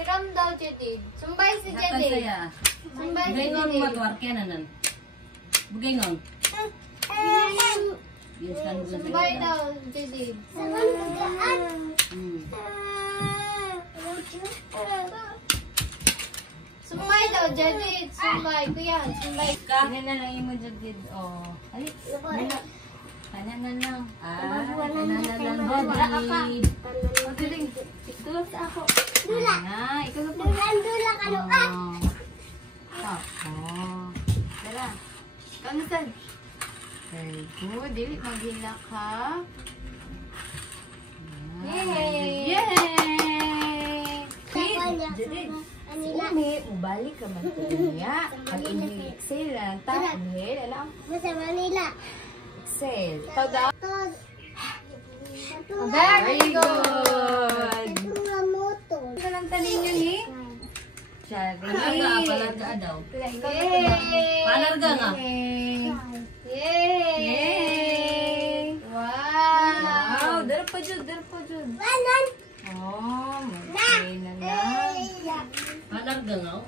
Hiram daw, Jadid. Sumbay si Jadid. Sumbay si Bugay ngon Jadid. matuwar kaya nanan. Bugay ngon. Sumbay daw, Jadid. Sumbay daw, Jadid. Sumbay. Kuya, sumbay. Kanya na lang yung Jadid. Oh. Ay, kanya na lang. Kanya na lang, Jadid. Magaling. Ito sa ako. Dula. Ikaw na po. Dula ka no. Dala. Kamusta? Very good. Dili maghila ka. Yay! Yay! Jadid. Umi, ubalik ka man ito niya. Pag i-exhale lang, inhale, alam? Sa Manila. Exhale. Ikaw daw? Very good! Ito nga moto. Ito lang tanin yun eh. Palarga daw. Yay! Palarga nga. Yay! Wow! Dara pa dyan, dara pa dyan. Wanan. Oh, okay na lang. Palarga nga.